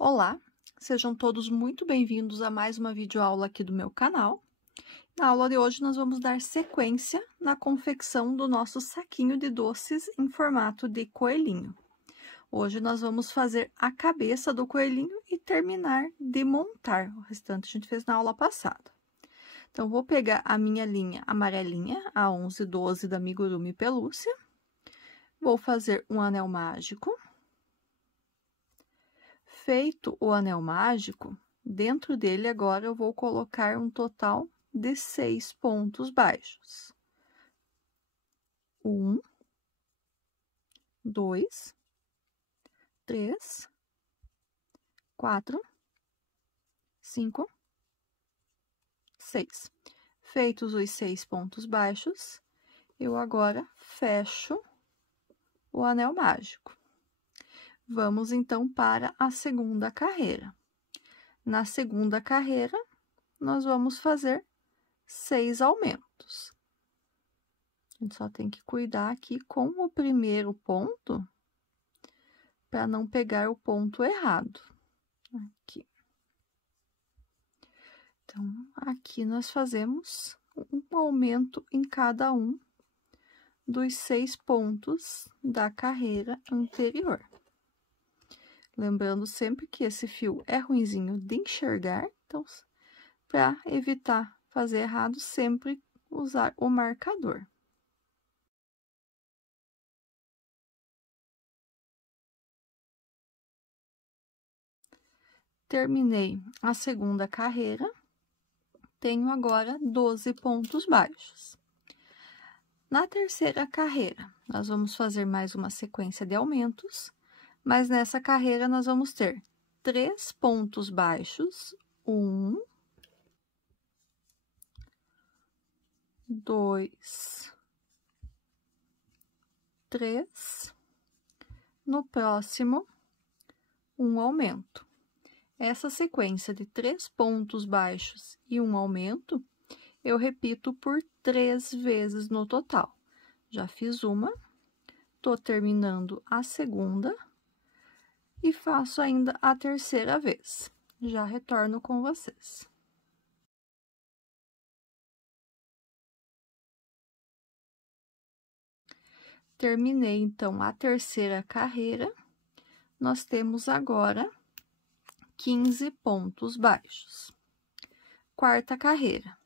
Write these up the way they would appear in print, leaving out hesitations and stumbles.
Olá, sejam todos muito bem-vindos a mais uma videoaula aqui do meu canal. Na aula de hoje, nós vamos dar sequência na confecção do nosso saquinho de doces em formato de coelhinho. Hoje, nós vamos fazer a cabeça do coelhinho e terminar de montar. O restante a gente fez na aula passada. Então, vou pegar a minha linha amarelinha, a 1112 da Amigurumi Pelúcia. Vou fazer um anel mágico. Feito o anel mágico, dentro dele agora eu vou colocar um total de 6 pontos baixos. 1, 2, 3, 4, 5, 6. Feitos os 6 pontos baixos, eu agora fecho o anel mágico. Vamos, então, para a segunda carreira. Na segunda carreira, nós vamos fazer 6 aumentos. A gente só tem que cuidar aqui com o primeiro ponto, para não pegar o ponto errado. Aqui. Então, aqui nós fazemos um aumento em cada um dos 6 pontos da carreira anterior. Lembrando sempre que esse fio é ruinzinho de enxergar, então, para evitar fazer errado, sempre usar o marcador. Terminei a segunda carreira, tenho agora 12 pontos baixos. Na terceira carreira, nós vamos fazer mais uma sequência de aumentos, mas nessa carreira nós vamos ter 3 pontos baixos, 1, 2, 3, no próximo, um aumento. Essa sequência de 3 pontos baixos e um aumento, eu repito por 3 vezes no total. Já fiz uma, tô terminando a segunda e faço ainda a terceira vez. Já retorno com vocês. Terminei, então, a terceira carreira. Nós temos agora 15 pontos baixos. Quarta carreira.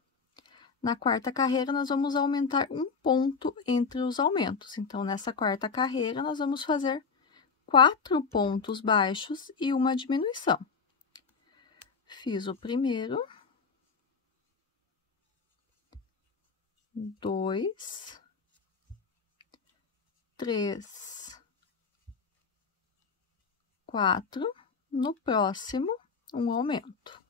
Na quarta carreira, nós vamos aumentar um ponto entre os aumentos. Então, nessa quarta carreira, nós vamos fazer 4 pontos baixos e uma diminuição. Fiz o primeiro, 2, 3, 4, no próximo, um aumento.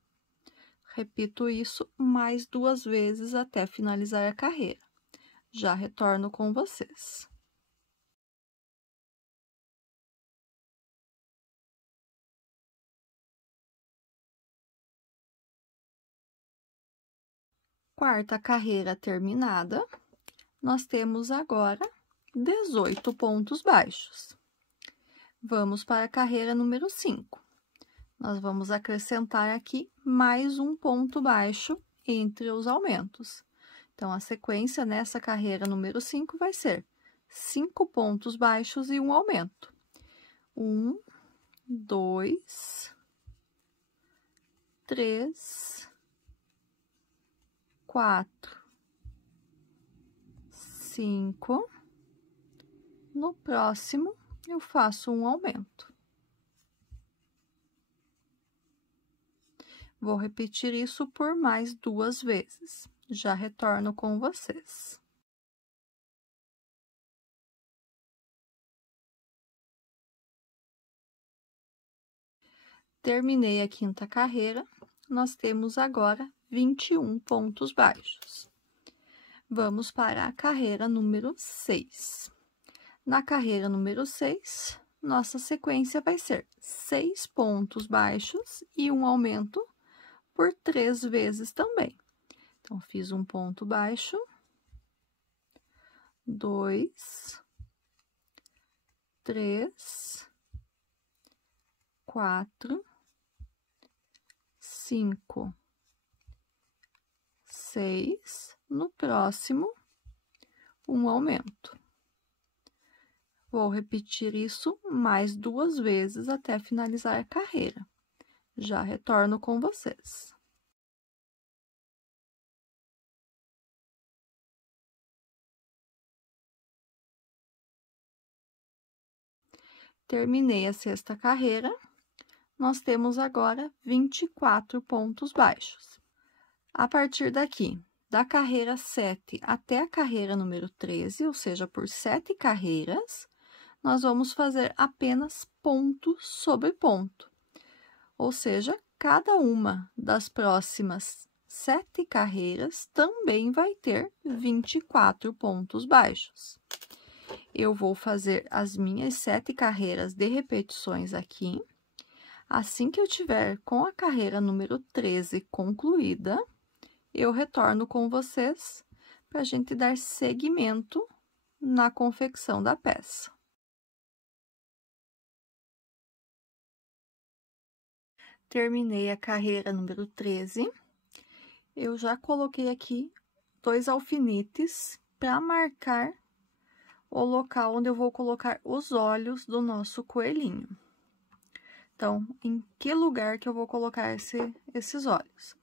Repito isso mais 2 vezes até finalizar a carreira. Já retorno com vocês. Quarta carreira terminada, nós temos agora 18 pontos baixos. Vamos para a carreira número 5. Nós vamos acrescentar aqui mais um ponto baixo entre os aumentos. Então, a sequência nessa carreira número 5 vai ser 5 pontos baixos e um aumento. 1, 2, 3, 4, 5. No próximo, eu faço um aumento. Vou repetir isso por mais 2 vezes. Já retorno com vocês. Terminei a quinta carreira, nós temos agora 21 pontos baixos. Vamos para a carreira número 6. Na carreira número 6, nossa sequência vai ser 6 pontos baixos e um aumento por 3 vezes também. Então, fiz um ponto baixo, 2, 3, 4, 5, 6, no próximo, um aumento. Vou repetir isso mais 2 vezes até finalizar a carreira. Já retorno com vocês. Terminei a 6ª carreira, nós temos agora 24 pontos baixos. A partir daqui, da carreira 7 até a carreira número 13, ou seja, por 7 carreiras, nós vamos fazer apenas ponto sobre ponto. Ou seja, cada uma das próximas 7 carreiras também vai ter 24 pontos baixos. Eu vou fazer as minhas 7 carreiras de repetições aqui. Assim que eu tiver com a carreira número 13 concluída, eu retorno com vocês para a gente dar seguimento na confecção da peça. Terminei a carreira número 13. Eu já coloquei aqui 2 alfinetes para marcar o local onde eu vou colocar os olhos do nosso coelhinho. Então, em que lugar que eu vou colocar esses olhos?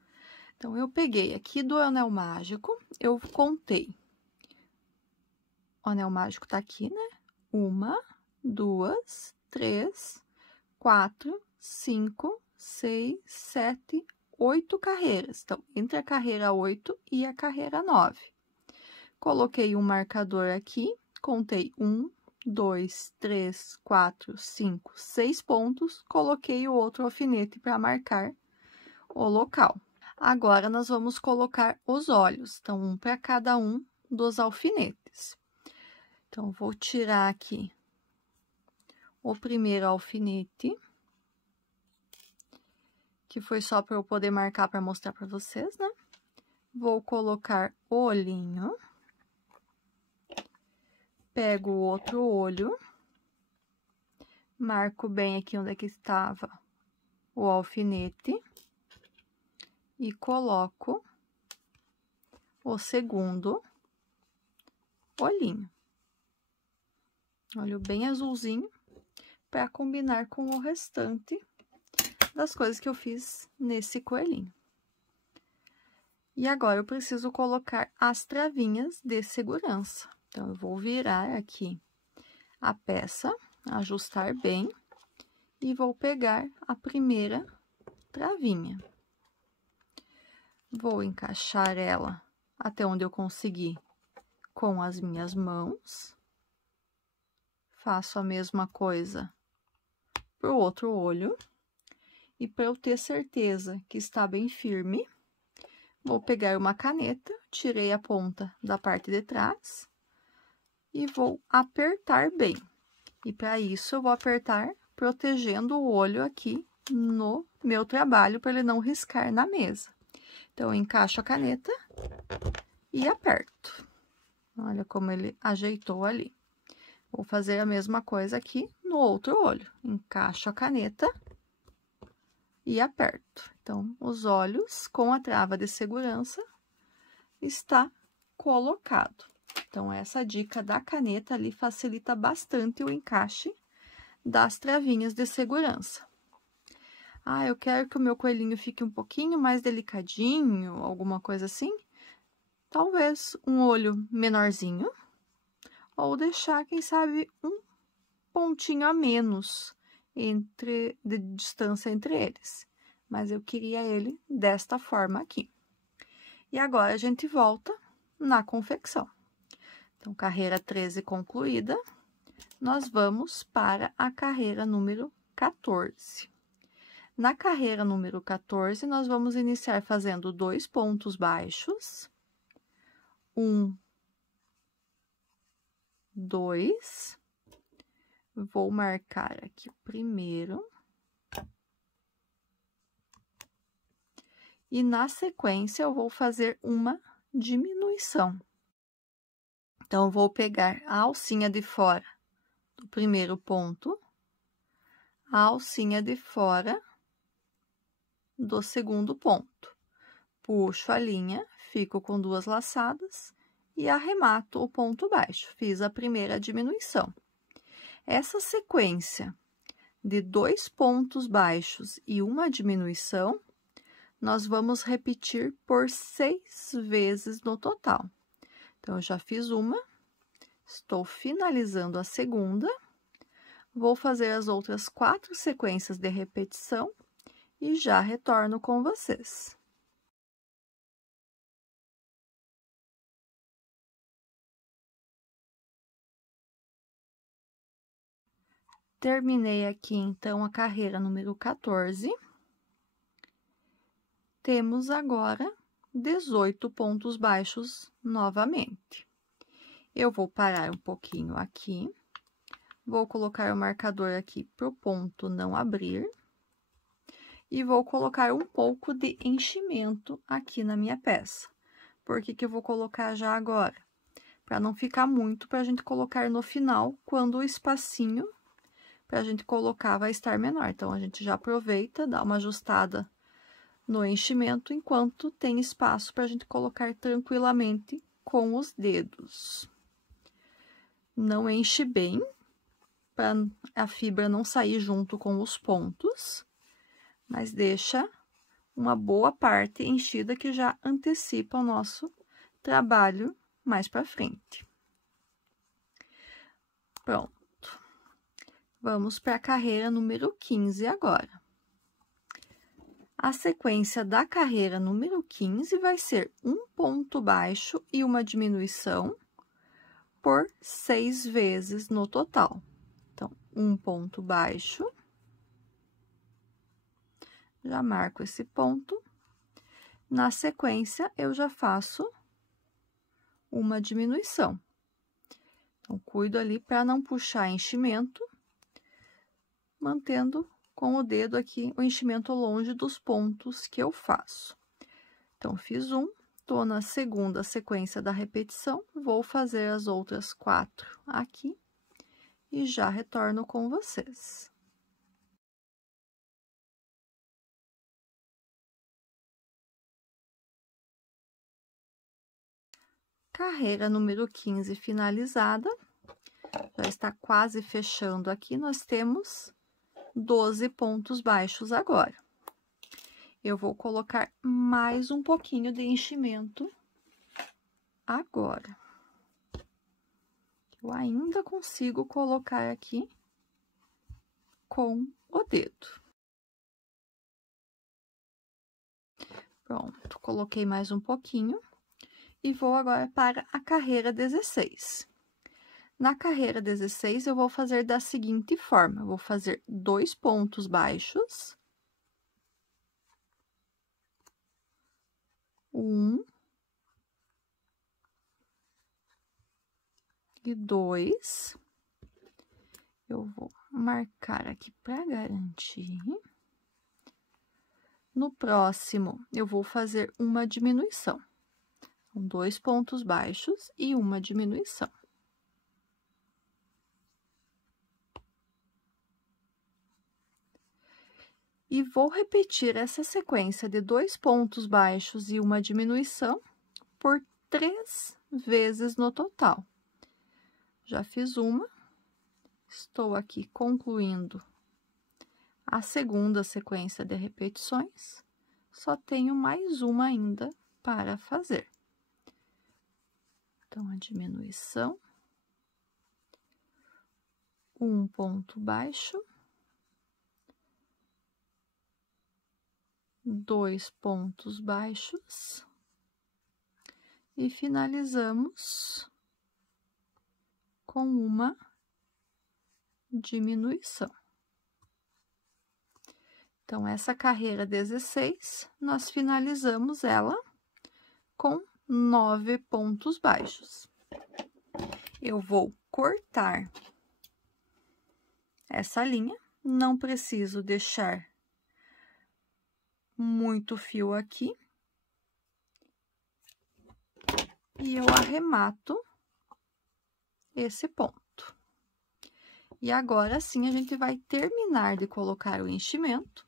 Então, eu peguei aqui do anel mágico, eu contei. O anel mágico tá aqui, né? 1, 2, 3, 4, 5, 6, 7, 8 carreiras. Então, entre a carreira 8 e a carreira 9. Coloquei um marcador aqui, contei 1, 2, 3, 4, 5, 6 pontos, coloquei o outro alfinete para marcar o local. Agora, nós vamos colocar os olhos, então, um para cada um dos alfinetes. Então, vou tirar aqui o primeiro alfinete, que foi só para eu poder marcar para mostrar para vocês, né? Vou colocar o olhinho. Pego o outro olho, marco bem aqui onde é que estava o alfinete e coloco o segundo olhinho. Olho bem azulzinho para combinar com o restante das coisas que eu fiz nesse coelhinho. E agora eu preciso colocar as travinhas de segurança. Então, eu vou virar aqui a peça, ajustar bem, e vou pegar a primeira travinha. Vou encaixar ela até onde eu conseguir com as minhas mãos. Faço a mesma coisa pro outro olho. E para eu ter certeza que está bem firme, vou pegar uma caneta, tirei a ponta da parte de trás e vou apertar bem. E para isso, eu vou apertar protegendo o olho aqui no meu trabalho, para ele não riscar na mesa. Então, eu encaixo a caneta e aperto. Olha como ele ajeitou ali. Vou fazer a mesma coisa aqui no outro olho. Encaixo a caneta e aperto. Então, os olhos com a trava de segurança está colocado. Então, essa dica da caneta ali facilita bastante o encaixe das travinhas de segurança. Ah, eu quero que o meu coelhinho fique um pouquinho mais delicadinho, alguma coisa assim. Talvez um olho menorzinho, ou deixar, quem sabe, um pontinho a menos de distância entre eles. Mas eu queria ele desta forma aqui. E agora, a gente volta na confecção. Então, carreira 13 concluída, nós vamos para a carreira número 14. Na carreira número 14, nós vamos iniciar fazendo 2 pontos baixos. 1, 2. Vou marcar aqui o primeiro. E na sequência, eu vou fazer uma diminuição. Então, eu vou pegar a alcinha de fora do primeiro ponto, a alcinha de fora do segundo ponto. Puxo a linha, fico com 2 laçadas e arremato o ponto baixo. Fiz a primeira diminuição. Essa sequência de 2 pontos baixos e uma diminuição, nós vamos repetir por 6 vezes no total. Então, eu já fiz uma, estou finalizando a segunda, vou fazer as outras 4 sequências de repetição e já retorno com vocês. Terminei aqui, então, a carreira número 14. Temos agora 18 pontos baixos novamente. Eu vou parar um pouquinho aqui, vou colocar o marcador aqui para o ponto não abrir e vou colocar um pouco de enchimento aqui na minha peça. Por que que eu vou colocar já agora? Para não ficar muito, para a gente colocar no final, quando o espacinho para a gente colocar vai estar menor. Então, a gente já aproveita, dá uma ajustada no enchimento, enquanto tem espaço para a gente colocar tranquilamente com os dedos. Não enche bem, para a fibra não sair junto com os pontos, mas deixa uma boa parte enchida que já antecipa o nosso trabalho mais para frente. Pronto. Vamos para a carreira número 15 agora. A sequência da carreira número 15 vai ser um ponto baixo e uma diminuição por 6 vezes no total. Então, um ponto baixo, já marco esse ponto. Na sequência, eu já faço uma diminuição. Então, cuido ali para não puxar enchimento, mantendo com o dedo aqui o enchimento longe dos pontos que eu faço. Então, fiz um, tô na segunda sequência da repetição, vou fazer as outras 4 aqui e já retorno com vocês. Carreira número 15 finalizada, já está quase fechando aqui, nós temos 12 pontos baixos agora. Eu vou colocar mais um pouquinho de enchimento agora. Eu ainda consigo colocar aqui com o dedo. Pronto, coloquei mais um pouquinho e vou agora para a carreira 16. Na carreira 16, eu vou fazer da seguinte forma: eu vou fazer 2 pontos baixos, 1 e 2. Eu vou marcar aqui para garantir. No próximo, eu vou fazer uma diminuição. São 2 pontos baixos e uma diminuição. E vou repetir essa sequência de 2 pontos baixos e uma diminuição por 3 vezes no total. Já fiz uma, estou aqui concluindo a segunda sequência de repetições, só tenho mais uma ainda para fazer. Então, a diminuição, um ponto baixo, 2 pontos baixos e finalizamos com uma diminuição. Então, essa carreira 16, nós finalizamos ela com 9 pontos baixos. Eu vou cortar essa linha, não preciso deixar muito fio aqui. E eu arremato esse ponto. E agora sim, a gente vai terminar de colocar o enchimento.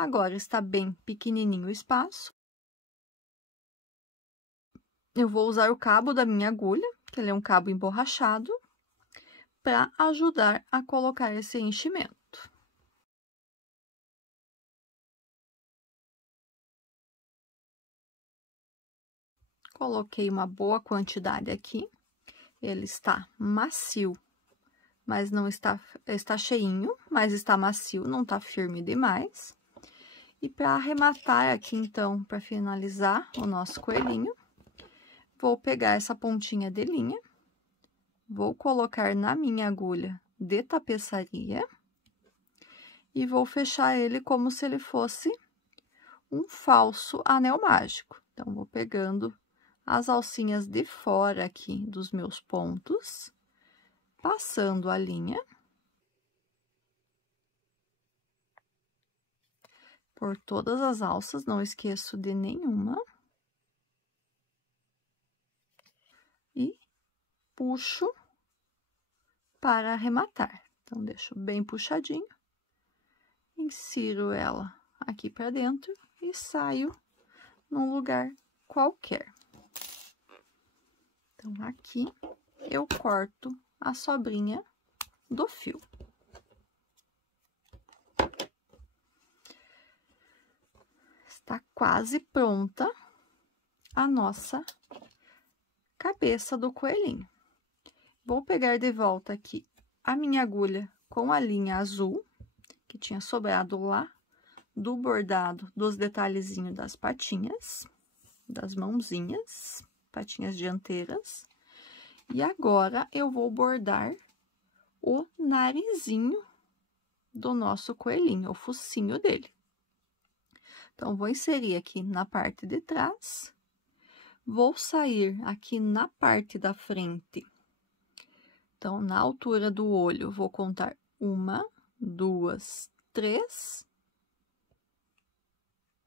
Agora está bem pequenininho o espaço. Eu vou usar o cabo da minha agulha, que ele é um cabo emborrachado, para ajudar a colocar esse enchimento. Coloquei uma boa quantidade aqui. Ele está macio, mas não está cheinho, mas está macio, não está firme demais. E para arrematar aqui, então, para finalizar o nosso coelhinho, vou pegar essa pontinha de linha, vou colocar na minha agulha de tapeçaria e vou fechar ele como se ele fosse um falso anel mágico. Então, vou pegando as alcinhas de fora aqui dos meus pontos, passando a linha por todas as alças, não esqueço de nenhuma. E puxo para arrematar. Então, deixo bem puxadinho, insiro ela aqui para dentro e saio num lugar qualquer. Então, aqui eu corto a sobrinha do fio. Está quase pronta a nossa cabeça do coelhinho. Vou pegar de volta aqui a minha agulha com a linha azul, que tinha sobrado lá do bordado dos detalhezinhos das patinhas, das mãozinhas, patinhas dianteiras. E agora, eu vou bordar o narizinho do nosso coelhinho, o focinho dele. Então, vou inserir aqui na parte de trás, vou sair aqui na parte da frente. Então, na altura do olho, vou contar 1, 2, 3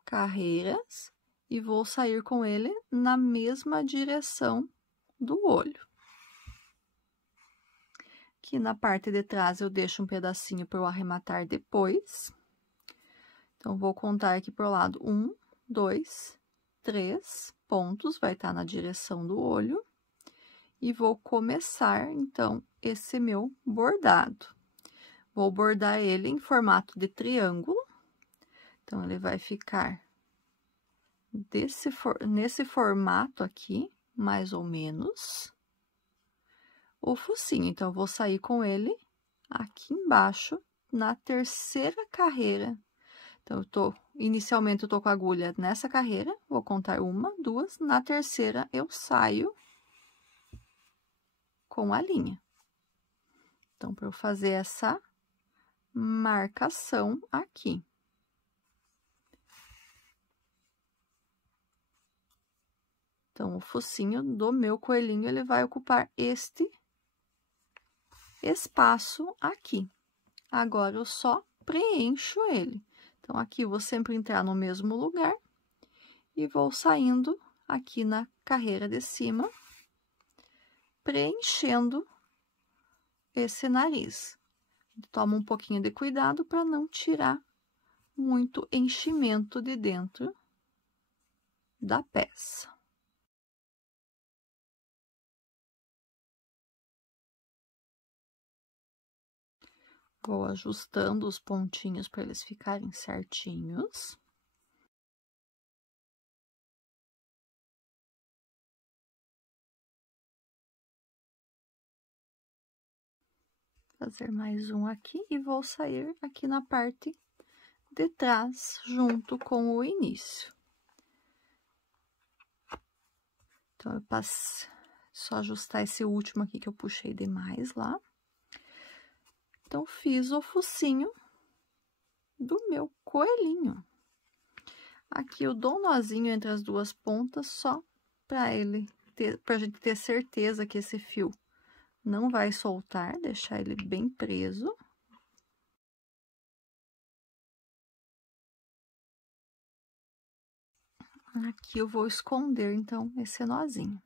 carreiras e vou sair com ele na mesma direção do olho. Aqui na parte de trás, eu deixo um pedacinho para eu arrematar depois. Então, vou contar aqui pro lado 1, 2, 3 pontos, vai estar na direção do olho. E vou começar, então, esse meu bordado. Vou bordar ele em formato de triângulo. Então, ele vai ficar nesse formato aqui, mais ou menos, o focinho. Então, eu vou sair com ele aqui embaixo, na terceira carreira. Então, inicialmente, eu tô com a agulha nessa carreira, vou contar 1, 2, na terceira, eu saio com a linha. Então, para eu fazer essa marcação aqui. Então, o focinho do meu coelhinho, ele vai ocupar este espaço aqui. Agora, eu só preencho ele. Então, aqui, eu vou sempre entrar no mesmo lugar e vou saindo aqui na carreira de cima, preenchendo esse nariz. Toma um pouquinho de cuidado para não tirar muito enchimento de dentro da peça. Vou ajustando os pontinhos para eles ficarem certinhos. Fazer mais um aqui e vou sair aqui na parte de trás, junto com o início. Então, eu passo, só ajustar esse último aqui que eu puxei demais lá. Então, fiz o focinho do meu coelhinho. Aqui eu dou um nozinho entre as duas pontas, só pra gente ter certeza que esse fio não vai soltar, deixar ele bem preso. Aqui eu vou esconder, então, esse nozinho.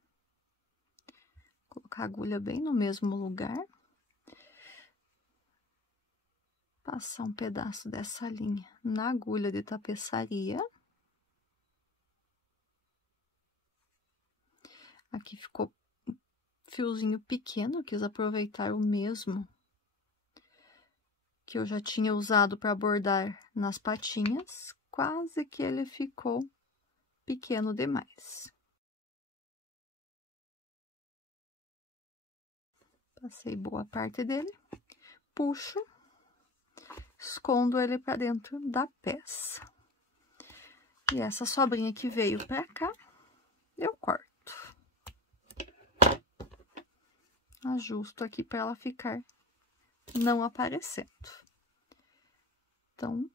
Colocar a agulha bem no mesmo lugar. Passar um pedaço dessa linha na agulha de tapeçaria. Aqui ficou um fiozinho pequeno, eu quis aproveitar o mesmo que eu já tinha usado para bordar nas patinhas. Quase que ele ficou pequeno demais. Passei boa parte dele, puxo, escondo ele para dentro da peça. E essa sobrinha que veio para cá, eu corto. Ajusto aqui para ela ficar não aparecendo. Então,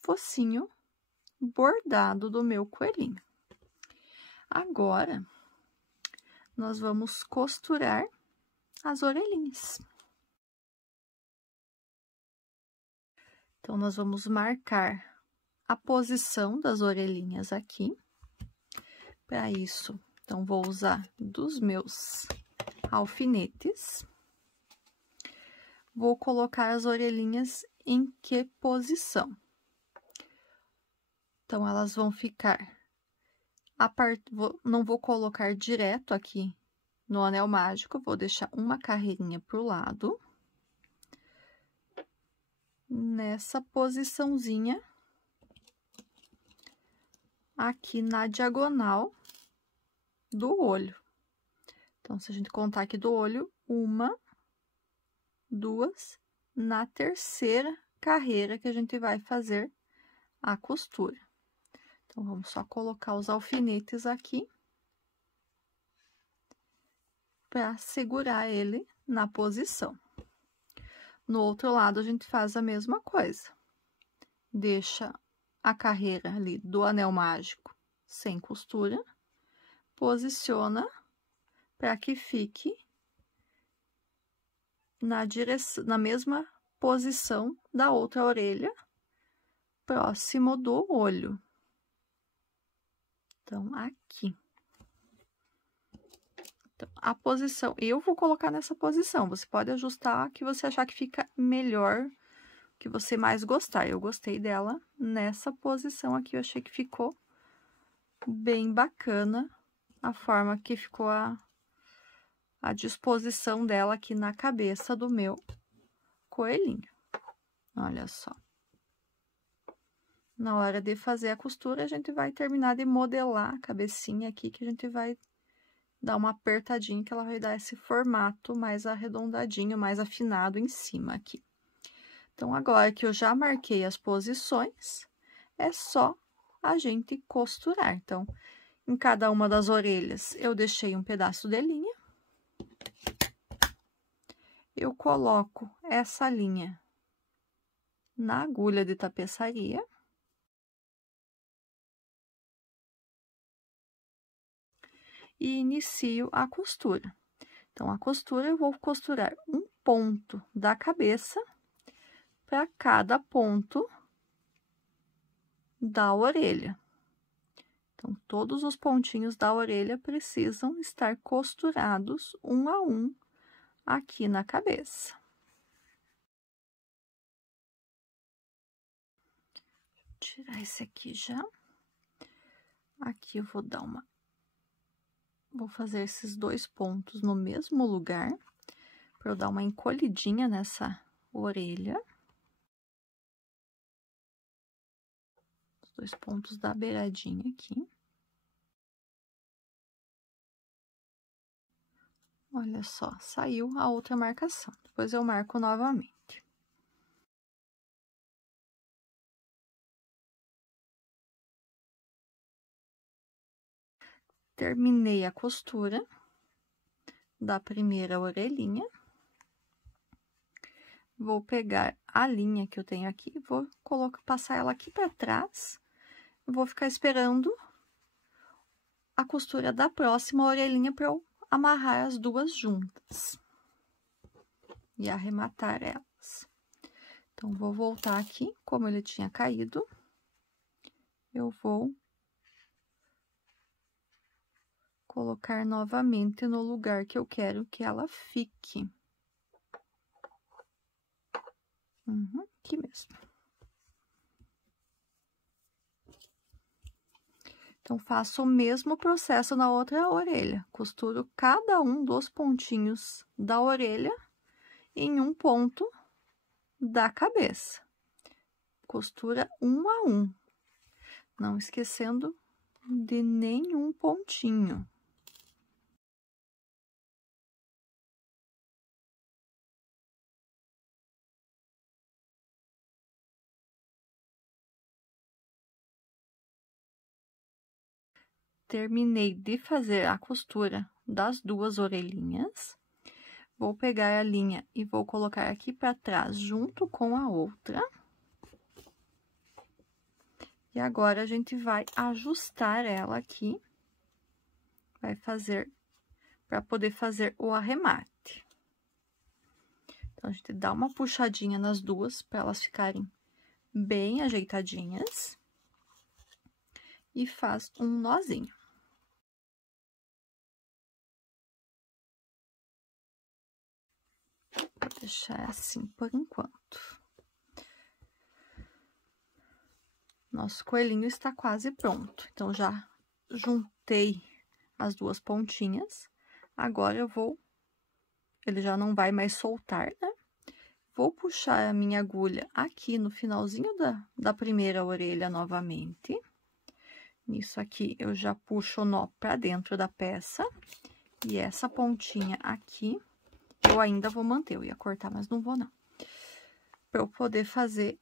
focinho bordado do meu coelhinho. Agora, nós vamos costurar as orelhinhas. Então, nós vamos marcar a posição das orelhinhas aqui. Para isso, então, vou usar dos meus alfinetes. Vou colocar as orelhinhas em que posição? Então, elas vão ficar... não vou colocar direto aqui no anel mágico, vou deixar uma carreirinha pro lado. Nessa posiçãozinha, aqui na diagonal do olho. Então, se a gente contar aqui do olho, 1, 2, na terceira carreira que a gente vai fazer a costura. Então, vamos só colocar os alfinetes aqui para segurar ele na posição. No outro lado, a gente faz a mesma coisa. Deixa a carreira ali do anel mágico sem costura, posiciona para que fique na mesma posição da outra orelha, próximo do olho. Então, aqui. Então, a posição, eu vou colocar nessa posição, você pode ajustar a que você achar que fica melhor, que você mais gostar. Eu gostei dela nessa posição aqui, eu achei que ficou bem bacana a forma que ficou a disposição dela aqui na cabeça do meu coelhinho. Olha só. Na hora de fazer a costura, a gente vai terminar de modelar a cabecinha aqui, que a gente vai dar uma apertadinha, que ela vai dar esse formato mais arredondadinho, mais afinado em cima aqui. Então, agora que eu já marquei as posições, é só a gente costurar. Então, em cada uma das orelhas, eu deixei um pedaço de linha. Eu coloco essa linha na agulha de tapeçaria. E inicio a costura. Então, a costura, eu vou costurar um ponto da cabeça para cada ponto da orelha. Então, todos os pontinhos da orelha precisam estar costurados um a um aqui na cabeça. Vou tirar esse aqui já. Aqui eu vou dar uma... Vou fazer esses 2 pontos no mesmo lugar, para eu dar uma encolhidinha nessa orelha. Os 2 pontos da beiradinha aqui. Olha só, saiu a outra marcação. Depois eu marco novamente. Terminei a costura da primeira orelhinha. Vou pegar a linha que eu tenho aqui, vou passar ela aqui para trás. Vou ficar esperando a costura da próxima orelhinha para eu amarrar as duas juntas e arrematar elas. Então, vou voltar aqui, como ele tinha caído, eu vou colocar novamente no lugar que eu quero que ela fique. Aqui mesmo. Então, faço o mesmo processo na outra orelha. Costuro cada um dos pontinhos da orelha em um ponto da cabeça. Costura um a um, não esquecendo de nenhum pontinho. Terminei de fazer a costura das duas orelhinhas. Vou pegar a linha e vou colocar aqui para trás, junto com a outra. E agora, a gente vai ajustar ela aqui. Vai fazer, para poder fazer o arremate. Então, a gente dá uma puxadinha nas duas, para elas ficarem bem ajeitadinhas. E faz um nozinho. Vou deixar assim por enquanto. Nosso coelhinho está quase pronto. Então, já juntei as duas pontinhas. Agora, eu vou... Ele já não vai mais soltar, né? Vou puxar a minha agulha aqui no finalzinho da primeira orelha novamente. Nisso aqui, eu já puxo o nó pra dentro da peça. E essa pontinha aqui, eu ainda vou manter. Eu ia cortar, mas não vou, não. Pra eu poder fazer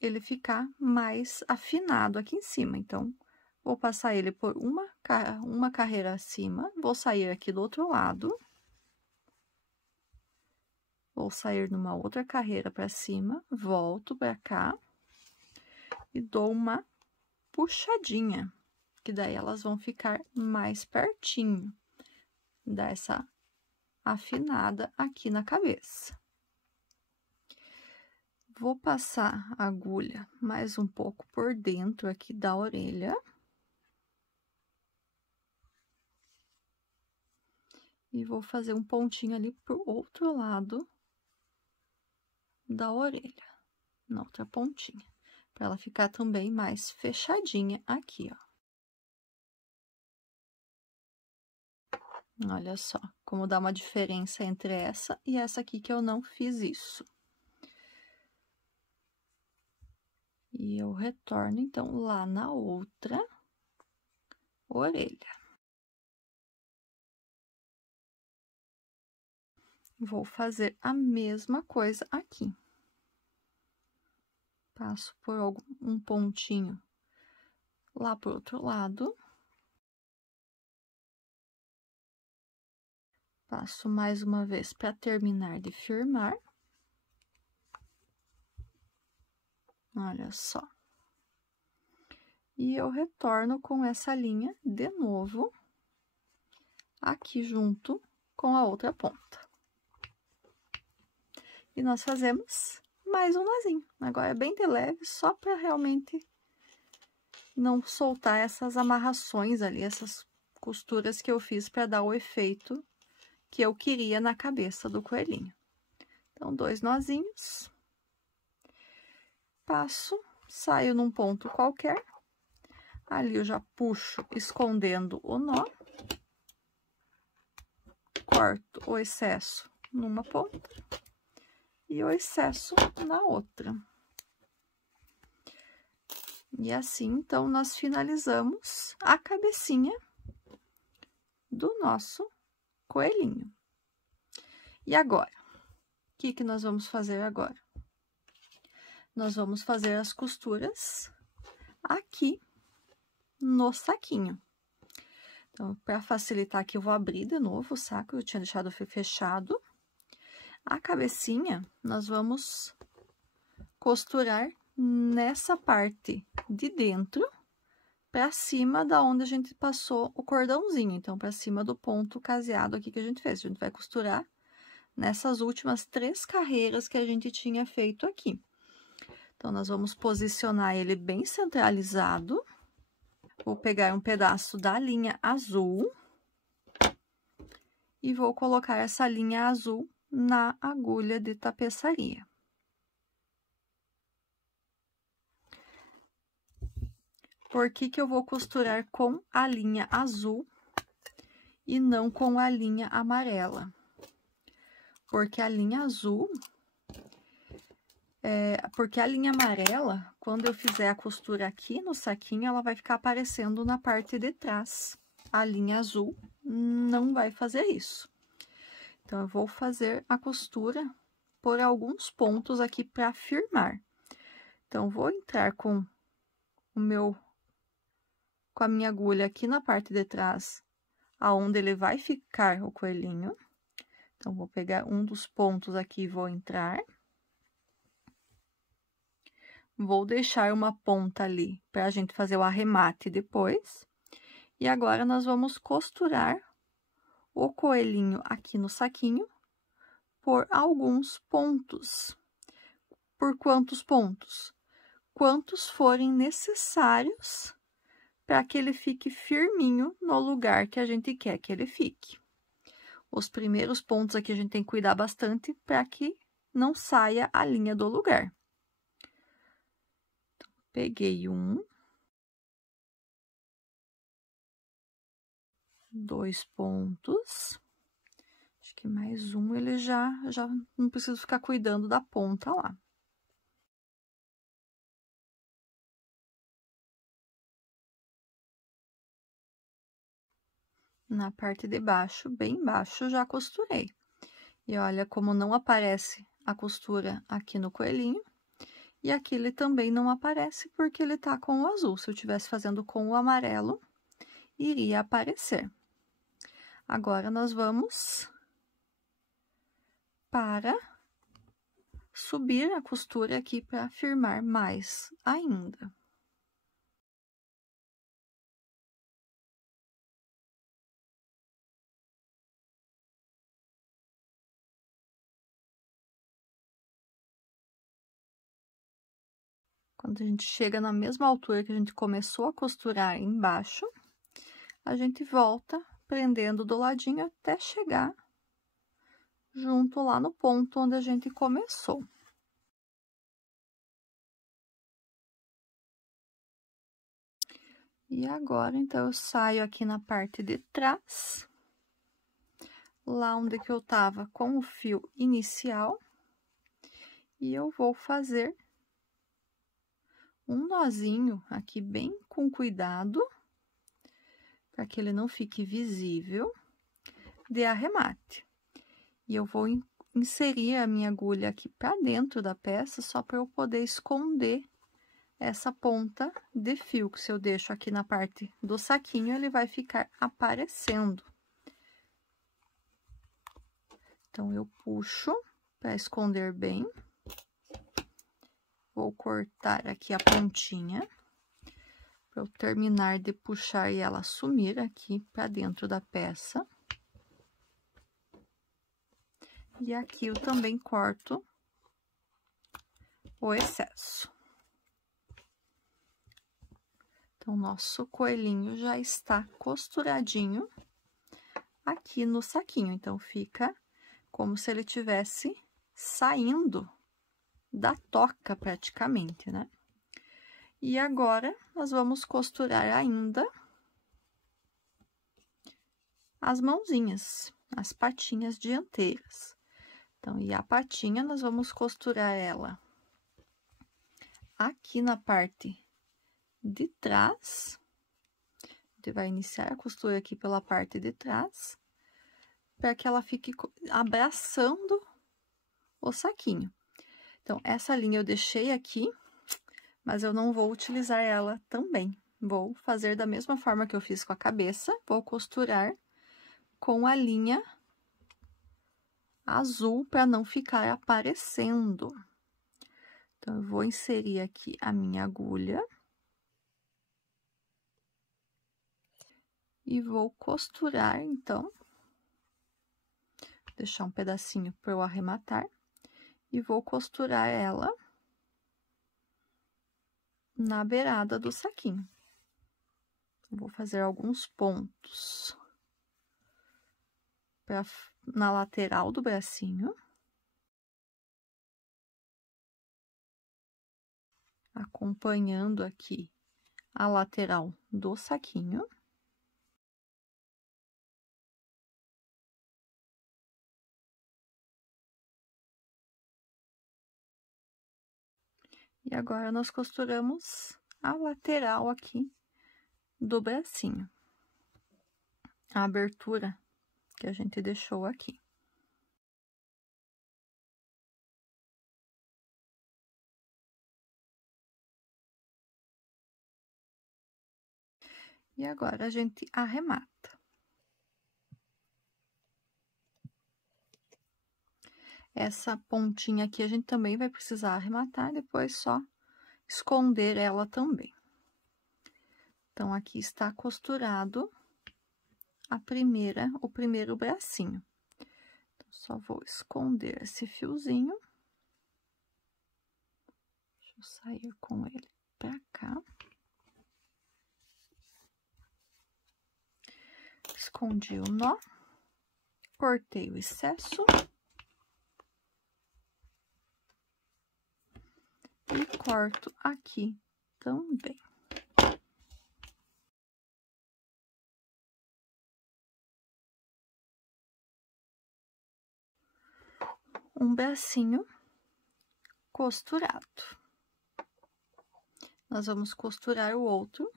ele ficar mais afinado aqui em cima. Então, vou passar ele por uma carreira acima. Vou sair aqui do outro lado. Vou sair numa outra carreira pra cima. Volto pra cá. E dou uma puxadinha, que daí elas vão ficar mais pertinho dessa afinada aqui na cabeça. Vou passar a agulha mais um pouco por dentro aqui da orelha. E vou fazer um pontinho ali pro outro lado da orelha, na outra pontinha, para ela ficar também mais fechadinha aqui, ó. Olha só, como dá uma diferença entre essa e essa aqui, que eu não fiz isso. E eu retorno, então, lá na outra orelha. Vou fazer a mesma coisa aqui. Passo por um pontinho lá pro outro lado. Passo mais uma vez para terminar de firmar. Olha só. E eu retorno com essa linha de novo, aqui junto com a outra ponta. E nós fazemos mais um nozinho. Agora, é bem de leve, só para realmente não soltar essas amarrações ali, essas costuras que eu fiz para dar o efeito que eu queria na cabeça do coelhinho. Então, 2 nozinhos. Passo, saio num ponto qualquer. Ali eu já puxo escondendo o nó. Corto o excesso numa ponta e o excesso na outra. E assim, então, nós finalizamos a cabecinha do nosso coelhinho. E agora? O que nós vamos fazer agora? Nós vamos fazer as costuras aqui no saquinho. Então, para facilitar aqui, eu vou abrir de novo o saco, eu tinha deixado fechado. A cabecinha, nós vamos costurar nessa parte de dentro, para cima da onde a gente passou o cordãozinho. Então, para cima do ponto caseado aqui que a gente fez. A gente vai costurar nessas últimas 3 carreiras que a gente tinha feito aqui. Então, nós vamos posicionar ele bem centralizado. Vou pegar um pedaço da linha azul e vou colocar essa linha azul na agulha de tapeçaria. Por que que eu vou costurar com a linha azul e não com a linha amarela? Porque a linha azul... porque a linha amarela, quando eu fizer a costura aqui no saquinho, ela vai ficar aparecendo na parte de trás. A linha azul não vai fazer isso. Então, eu vou fazer a costura por alguns pontos aqui para firmar. Então, vou entrar com a minha agulha aqui na parte de trás, aonde ele vai ficar o coelhinho. Então, vou pegar um dos pontos aqui e vou entrar. Vou deixar uma ponta ali para a gente fazer o arremate depois. E agora, nós vamos costurar o coelhinho aqui no saquinho por alguns pontos. Por quantos pontos? Quantos forem necessários para que ele fique firminho no lugar que a gente quer que ele fique. Os primeiros pontos aqui a gente tem que cuidar bastante para que não saia a linha do lugar. Peguei um, 2 pontos, acho que mais um ele já não preciso ficar cuidando da ponta lá. Na parte de baixo, bem baixo, já costurei. E olha como não aparece a costura aqui no coelhinho. E aqui ele também não aparece porque ele tá com o azul. Se eu tivesse fazendo com o amarelo, iria aparecer. Agora, nós vamos para subir a costura aqui para firmar mais ainda. Quando a gente chega na mesma altura que a gente começou a costurar embaixo, a gente volta prendendo do ladinho até chegar junto lá no ponto onde a gente começou. E agora, então, eu saio aqui na parte de trás, lá onde que eu tava com o fio inicial, e eu vou fazer um nozinho aqui bem com cuidado, para que ele não fique visível, de arremate. E eu vou inserir a minha agulha aqui para dentro da peça, só para eu poder esconder essa ponta de fio, que se eu deixo aqui na parte do saquinho, ele vai ficar aparecendo. Então, eu puxo para esconder bem. Vou cortar aqui a pontinha, para eu terminar de puxar e ela sumir aqui para dentro da peça. E aqui eu também corto o excesso. Então, nosso coelhinho já está costuradinho aqui no saquinho. Então, fica como se ele tivesse saindo da toca praticamente, né? E agora, nós vamos costurar ainda as mãozinhas, as patinhas dianteiras. Então, e a patinha, nós vamos costurar ela aqui na parte de trás. A gente vai iniciar a costura aqui pela parte de trás, para que ela fique abraçando o saquinho. Então, essa linha eu deixei aqui, mas eu não vou utilizar ela também. Vou fazer da mesma forma que eu fiz com a cabeça, vou costurar com a linha azul para não ficar aparecendo. Então, eu vou inserir aqui a minha agulha. E vou costurar, então, deixar um pedacinho para eu arrematar. E vou costurar ela na beirada do saquinho. Vou fazer alguns pontos na lateral do bracinho. Acompanhando aqui a lateral do saquinho. E agora, nós costuramos a lateral aqui do bracinho. A abertura que a gente deixou aqui. E agora, a gente arremata. Essa pontinha aqui, a gente também vai precisar arrematar, depois só esconder ela também. Então, aqui está costurado o primeiro bracinho. Então, só vou esconder esse fiozinho. Deixa eu sair com ele pra cá. Escondi o nó, cortei o excesso. E corto aqui também. Um bracinho costurado. Nós vamos costurar o outro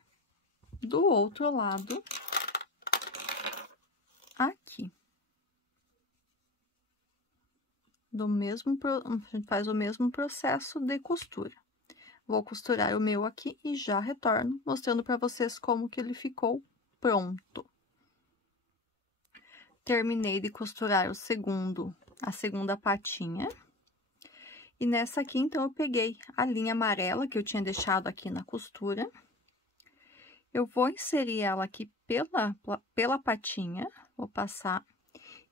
do outro lado aqui. A gente faz o mesmo processo de costura. Vou costurar o meu aqui e já retorno, mostrando para vocês como que ele ficou pronto. Terminei de costurar a segunda patinha. E nessa aqui, então, eu peguei a linha amarela que eu tinha deixado aqui na costura. Eu vou inserir ela aqui pela patinha, vou passar,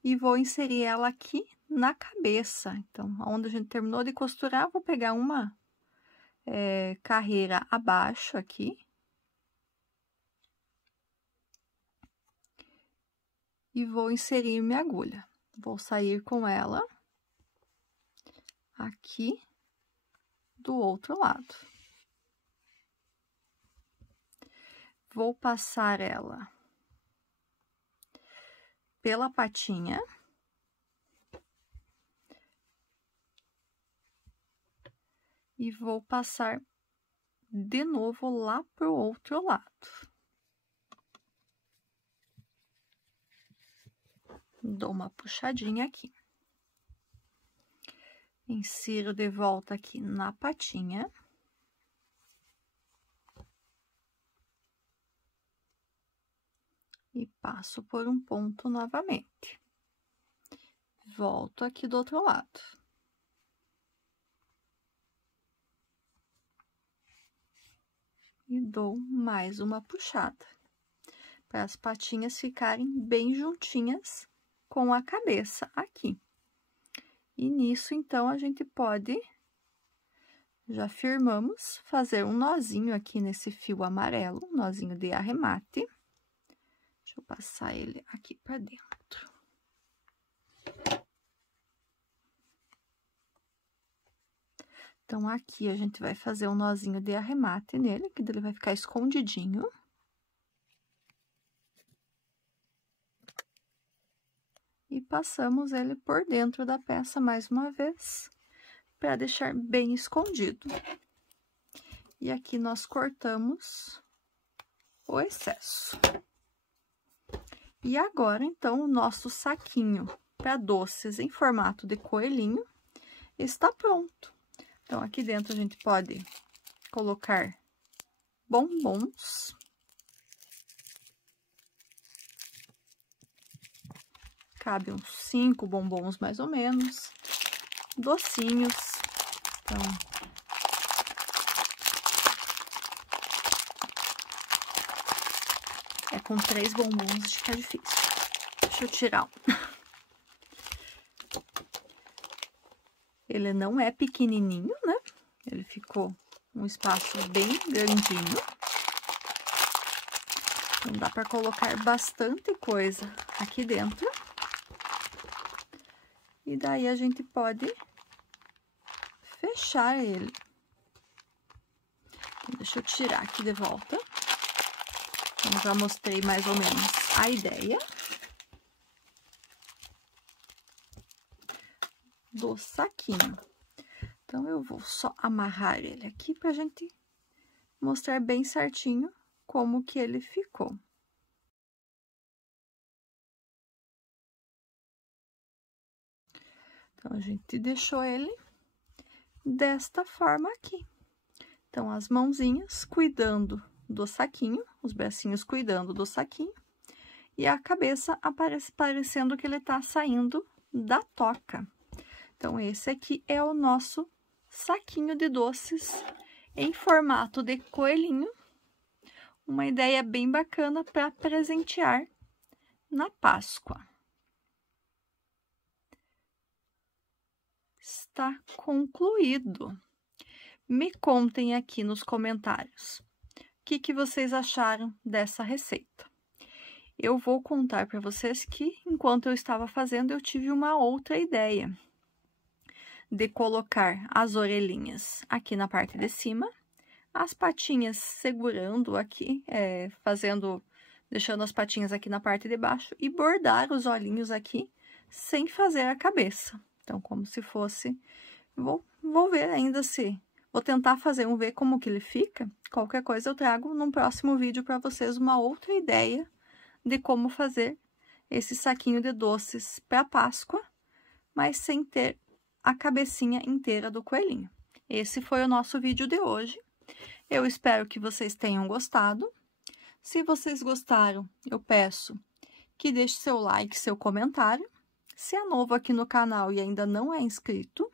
e vou inserir ela aqui na cabeça. Então, onde a gente terminou de costurar, vou pegar uma carreira abaixo aqui. E vou inserir minha agulha. Vou sair com ela aqui do outro lado. Vou passar ela pela patinha. E vou passar de novo lá pro outro lado. Dou uma puxadinha aqui. Insiro de volta aqui na patinha. E passo por um ponto novamente. Volto aqui do outro lado. E dou mais uma puxada, para as patinhas ficarem bem juntinhas com a cabeça aqui. E nisso, então, a gente pode, já firmamos, fazer um nozinho aqui nesse fio amarelo, um nozinho de arremate. Deixa eu passar ele aqui para dentro. Então, aqui a gente vai fazer um nozinho de arremate nele, que ele vai ficar escondidinho. E passamos ele por dentro da peça mais uma vez, para deixar bem escondido. E aqui nós cortamos o excesso. E agora, então, o nosso saquinho para doces em formato de coelhinho está pronto. Então, aqui dentro a gente pode colocar bombons. Cabe uns 5 bombons, mais ou menos. Docinhos. Então, com 3 bombons, acho que é difícil. Deixa eu tirar um. Ele não é pequenininho, né? Ele ficou um espaço bem grandinho. Então, dá para colocar bastante coisa aqui dentro. E daí, a gente pode fechar ele. Então, deixa eu tirar aqui de volta. Então, já mostrei mais ou menos a ideia do saquinho. Então, eu vou só amarrar ele aqui pra gente mostrar bem certinho como que ele ficou. Então, a gente deixou ele desta forma aqui. Então, as mãozinhas cuidando do saquinho, os bracinhos cuidando do saquinho, e a cabeça parecendo que ele tá saindo da toca. Então, esse aqui é o nosso saquinho de doces em formato de coelhinho. Uma ideia bem bacana para presentear na Páscoa. Está concluído. Me contem aqui nos comentários o que vocês acharam dessa receita. Eu vou contar para vocês que, enquanto eu estava fazendo, eu tive uma outra ideia de colocar as orelhinhas aqui na parte de cima, as patinhas segurando aqui, deixando as patinhas aqui na parte de baixo e bordar os olhinhos aqui sem fazer a cabeça. Então, como se fosse... Vou ver ainda se... Vou tentar ver como que ele fica. Qualquer coisa eu trago num próximo vídeo para vocês uma outra ideia de como fazer esse saquinho de doces para Páscoa, mas sem ter a cabecinha inteira do coelhinho. Esse foi o nosso vídeo de hoje. Eu espero que vocês tenham gostado. Se vocês gostaram, eu peço que deixe seu like, seu comentário. Se é novo aqui no canal e ainda não é inscrito,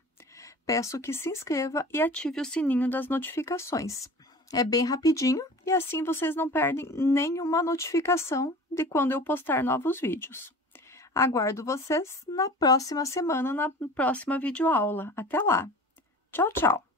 peço que se inscreva e ative o sininho das notificações. É bem rapidinho e assim vocês não perdem nenhuma notificação de quando eu postar novos vídeos. Aguardo vocês na próxima semana, na próxima videoaula. Até lá! Tchau, tchau!